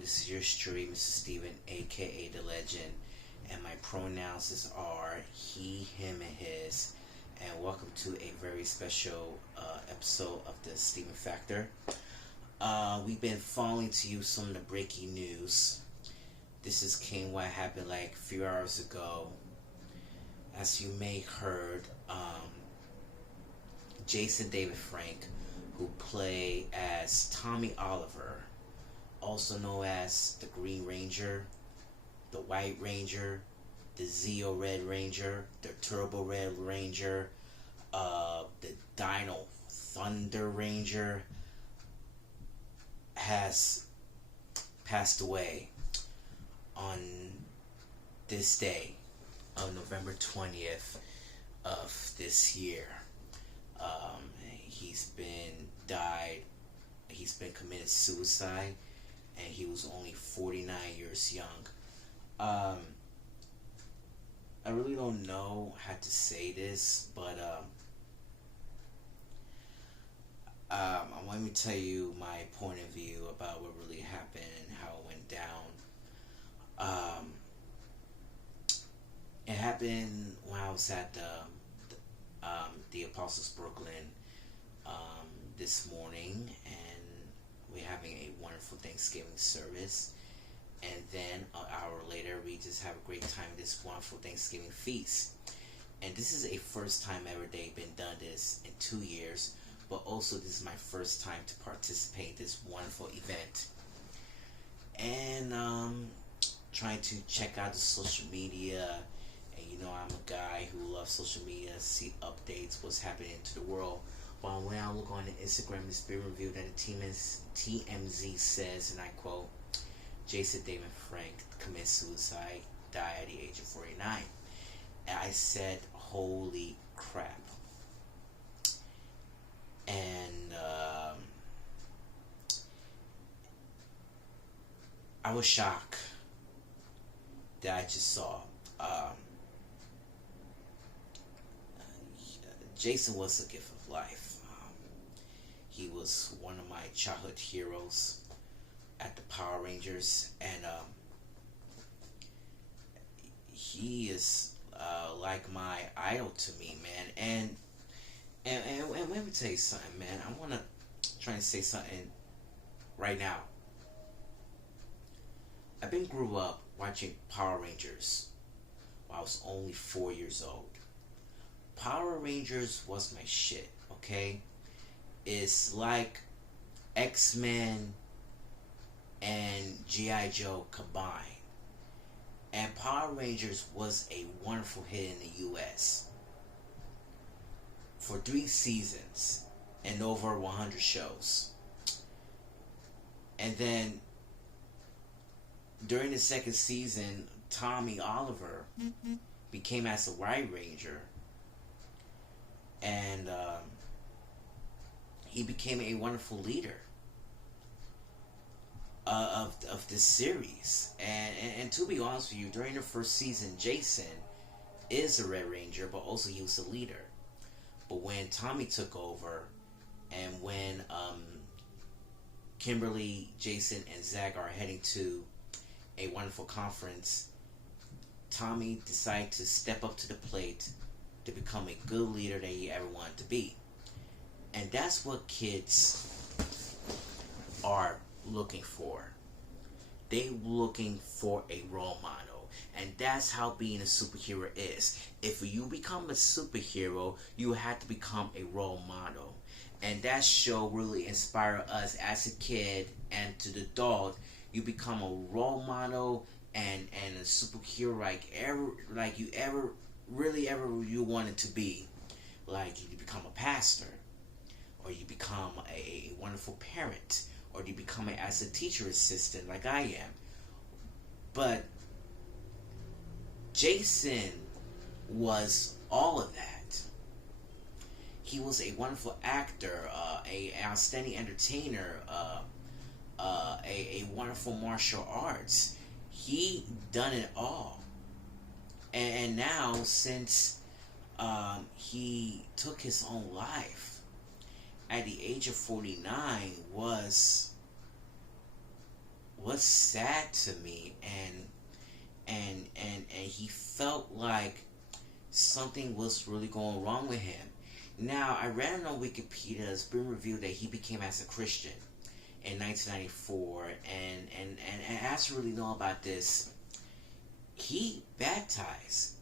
This is your street, Mr. Steven, aka The Legend, and my pronouns are he, him, and his. And welcome to a very special episode of the Steven Factor. We've been following to you some of the breaking news. This is came what happened like a few hours ago. As you may heard, Jason David Frank, who played as Tommy Oliver, also known as the Green Ranger, the White Ranger, the Zeo Red Ranger, the Turbo Red Ranger, the Dino Thunder Ranger, has passed away on this day of November 20th of this year. He's been committed suicide, and he was only 49 years young. I really don't know how to say this, but let me tell you my point of view about what really happened and how it went down. It happened when I was at the Apostles Brooklyn this morning, and we're having a wonderful Thanksgiving service. And then an hour later, we just have a great time at this wonderful Thanksgiving feast. And this is a first time ever they've been done this in 2 years, but also this is my first time to participate in this wonderful event. And trying to check out the social media, and you know I'm a guy who loves social media, see updates, what's happening to the world. But when I look on the Instagram, it's been revealed that the TMZ says, and I quote, Jason David Frank commits suicide, died at the age of 49. And I said, holy crap. And I was shocked that I just saw. Jason was a gift of life. He was one of my childhood heroes at the Power Rangers, and he is like my idol to me, man. And let me tell you something, man. I want to try and say something right now. I've been grew up watching Power Rangers when I was only 4 years old. Power Rangers was my shit, okay? It's like X-Men and G.I. Joe combined. And Power Rangers was a wonderful hit in the U.S. for 3 seasons and over 100 shows. And then during the second season, Tommy Oliver became as a White Ranger, and he became a wonderful leader of this series. And to be honest with you, during the first season, Jason is a Red Ranger, but also he was a leader. But when Tommy took over, and when Kimberly, Jason, and Zach are heading to a wonderful conference, Tommy decided to step up to the plate to become a good leader that he ever wanted to be. And that's what kids are looking for. They looking for a role model. And that's how being a superhero is. If you become a superhero, you have to become a role model. And that show really inspired us as a kid and to the adult. You become a role model and a superhero like you ever you wanted to be. Like you become a pastor, or you become a wonderful parent, or you become as a teacher assistant like I am. But Jason was all of that. He was a wonderful actor, an outstanding entertainer, a wonderful martial arts. He done it all. And now, since he took his own life at the age of 49, was was sad to me, and he felt like something was really going wrong with him. Now, I read on Wikipedia, it's been revealed that he became as a Christian in 1994, and as you really know about this, he baptized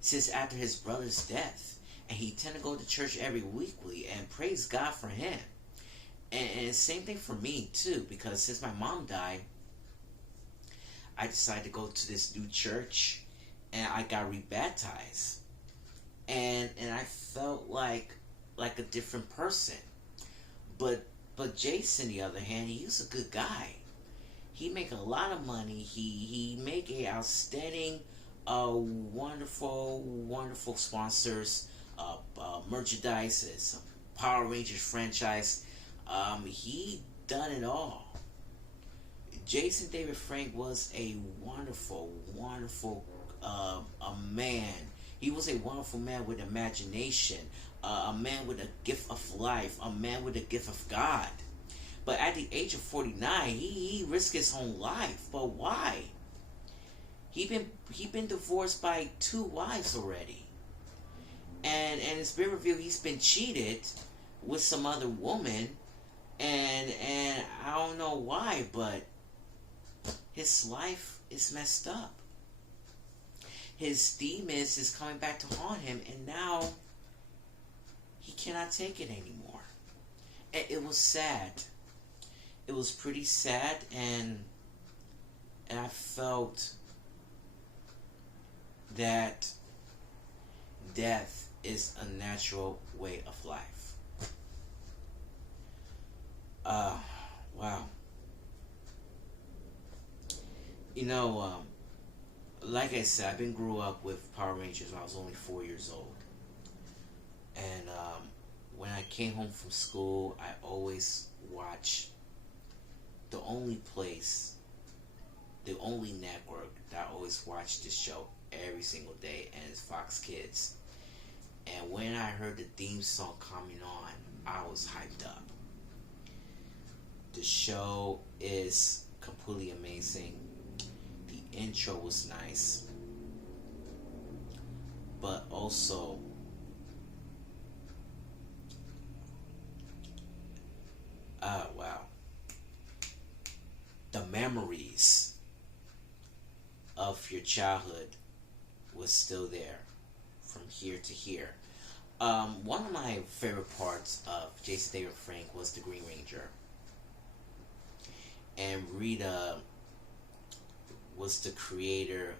since after his brother's death, and he tended to go to church every weekly, and praise God for him. And same thing for me too, because since my mom died, I decided to go to this new church, and I got rebaptized, and I felt like a different person. But Jason, the other hand, he's a good guy. He make a lot of money. He make a outstanding, wonderful sponsors, merchandise, and some Power Rangers franchise. He done it all. Jason David Frank was a wonderful a man. He was a wonderful man with imagination, a man with a gift of life, a man with a gift of God. But at the age of 49, he risked his own life. But why? He been divorced by 2 wives already, and it's been revealed he's been cheated with some other woman, and I don't know why, but his life is messed up. His demons is coming back to haunt him, and now he cannot take it anymore. It was sad. It was pretty sad, and I felt that death is a natural way of life. Wow. You know, like I said, I've been grew up with Power Rangers when I was only 4 years old. And when I came home from school, I always watched the only network that I always watched this show every single day, and it's Fox Kids. And when I heard the theme song coming on, I was hyped up. The show is completely amazing. The intro was nice, but also wow, the memories of your childhood was still there from here to here. One of my favorite parts of Jason David Frank was the Green Ranger, and Rita was the creator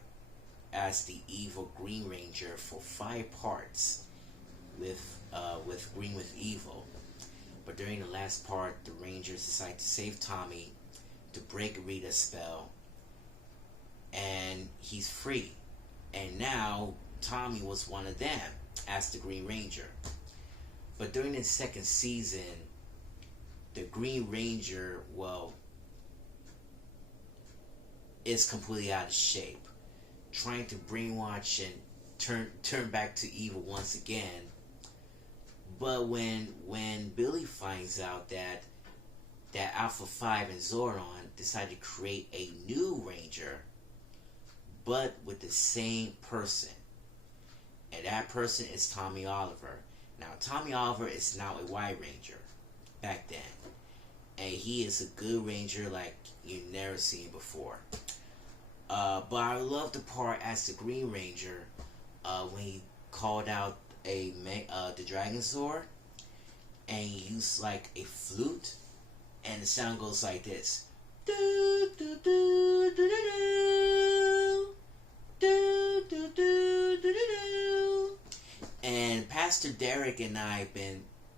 as the evil Green Ranger for 5 parts with Green with Evil. But during the last part, the Rangers decide to save Tommy, to break Rita's spell, and he's free. And now Tommy was one of them as the Green Ranger. But during the second season, the Green Ranger, well, is completely out of shape, trying to brainwash and turn back to evil once again. But when Billy finds out that Alpha 5 and Zordon decided to create a new Ranger, but with the same person, and that person is Tommy Oliver. Now, Tommy Oliver is now a White Ranger back then, and he is a good Ranger like you've never seen before. But I love the part as the Green Ranger when he called out the Dragon Sword, and he used like a flute, and the sound goes like this. Do, do, do, do, do, do, do, do, do, do. And Pastor Derek and I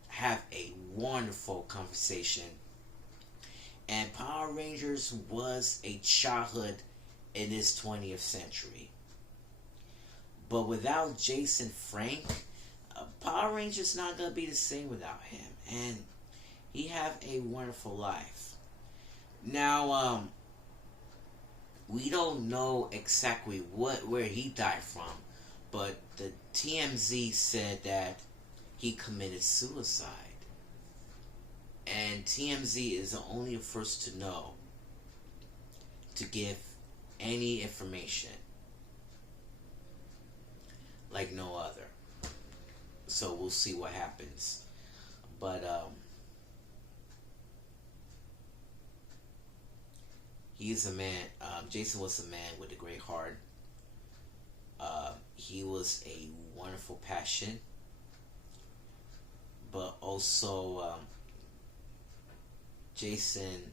have a wonderful conversation. And Power Rangers was a childhood in this 20th century. But without Jason Frank, Power Rangers not gonna be the same without him, and he have a wonderful life. Now, we don't know exactly where he died from, but the TMZ said that he committed suicide, and TMZ is the only first to know give any information like no other. So we'll see what happens. But he's a man. Jason was a man with a great heart. He was a wonderful passion, but also Jason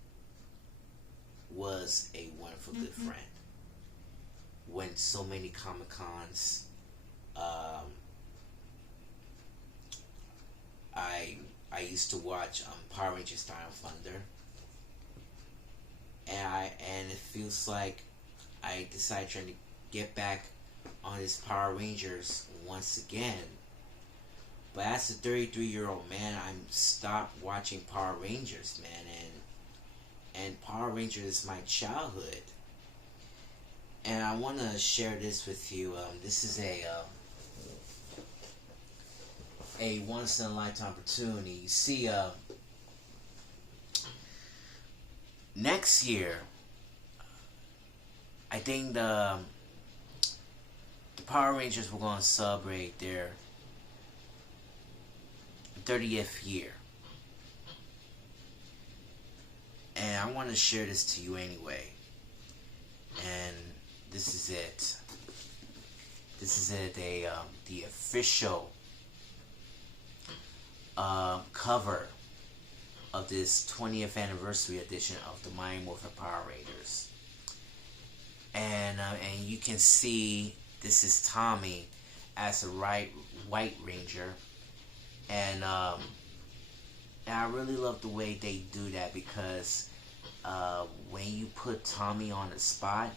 was a wonderful good friend. Went so many Comic Cons. I used to watch Power Rangers Down Thunder, and it feels like I decided trying to get back on his Power Rangers once again. But as a 33-year-old man, I'm stopped watching Power Rangers, man, and Power Rangers is my childhood. And I want to share this with you. This is a once in a lifetime opportunity. You see, next year, I think the Power Rangers were going to celebrate their 30th year. And I want to share this to you anyway. And this is it. This is it. The official cover of this 20th anniversary edition of the Mighty Morphin Power Rangers. And you can see this is Tommy as a White Ranger. And I really love the way they do that, because when you put Tommy on the spot,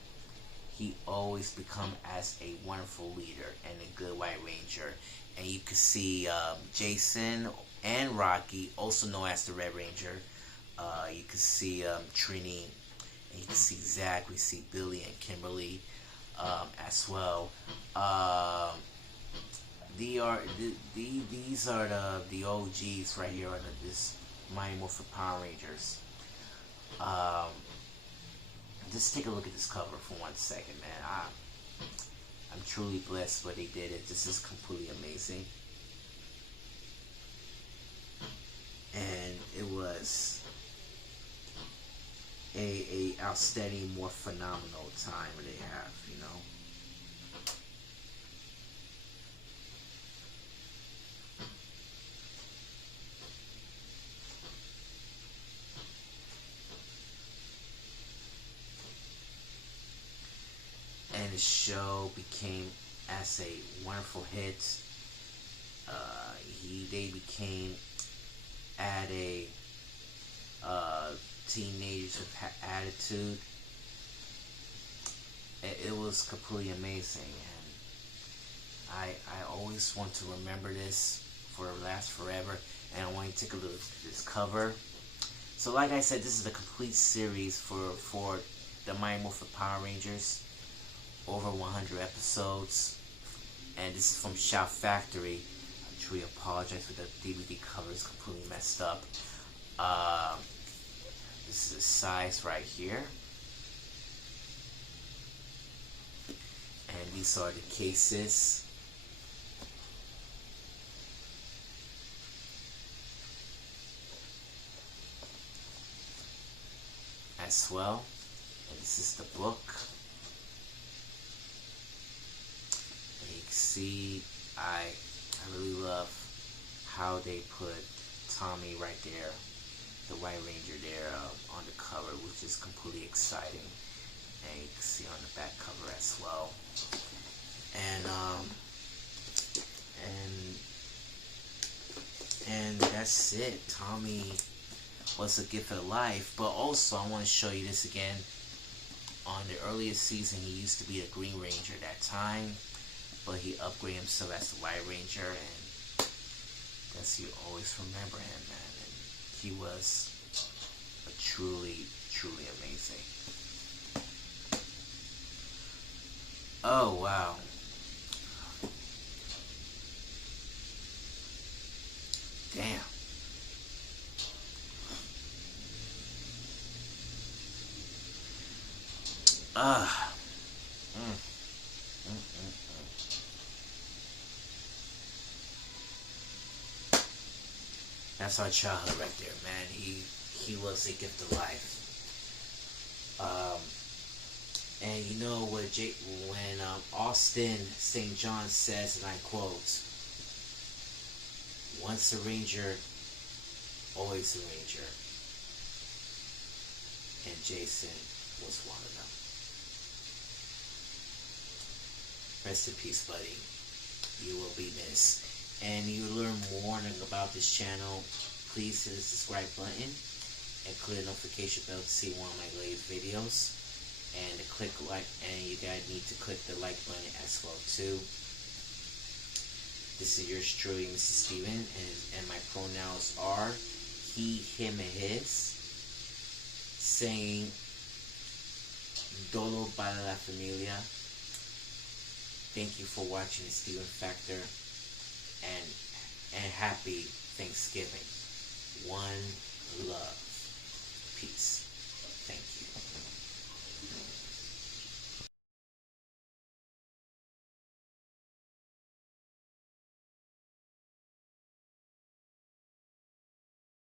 he always become as a wonderful leader and a good White Ranger. And you can see Jason and Rocky, also known as the Red Ranger. You can see Trini, and you can see Zach. We see Billy and Kimberly as well. These are the OGs right here under this Mighty Morphin Power Rangers. Just take a look at this cover for 1 second, man. I'm truly blessed what they did. This is completely amazing. And it was a outstanding, more phenomenal time they have, you know. And the show became as a wonderful hit. They became at a teenagers with attitude. It was completely amazing, and I always want to remember this for last forever. And I want you to take a look at this cover. So, like I said, this is a complete series for the Mighty Morphin Power Rangers. Over 100 episodes, and this is from Shout Factory. I truly apologize for the DVD cover, is completely messed up. This is the size right here, and these are the cases. As well, and this is the book. See, I really love how they put Tommy right there, the White Ranger there on the cover, which is completely exciting. And you can see on the back cover as well. And that's it. Tommy was a gift of life. But also, I want to show you this again. On the earliest season, he used to be a Green Ranger at that time. But he upgraded himself as the White Ranger, and that's, you always remember him, man. And he was a truly, truly amazing. Oh, wow. Damn. Ah. Mm, mm, mm, mm. That's our childhood right there, man. He was a gift of life. Um, and you know what, when Austin St. John says, and I quote, "Once a Ranger, always a Ranger," and Jason was one of them. Rest in peace, buddy. You will be missed. And you learn more about this channel, please hit the subscribe button and click the notification bell to see one of my latest videos. And click like, and you guys need to click the like button as well too. This is yours truly, Mr. Steven, and my pronouns are he, him, and his. Saying Dolo para la familia. Thank you for watching the Steven Factor, and happy Thanksgiving. One love. Peace.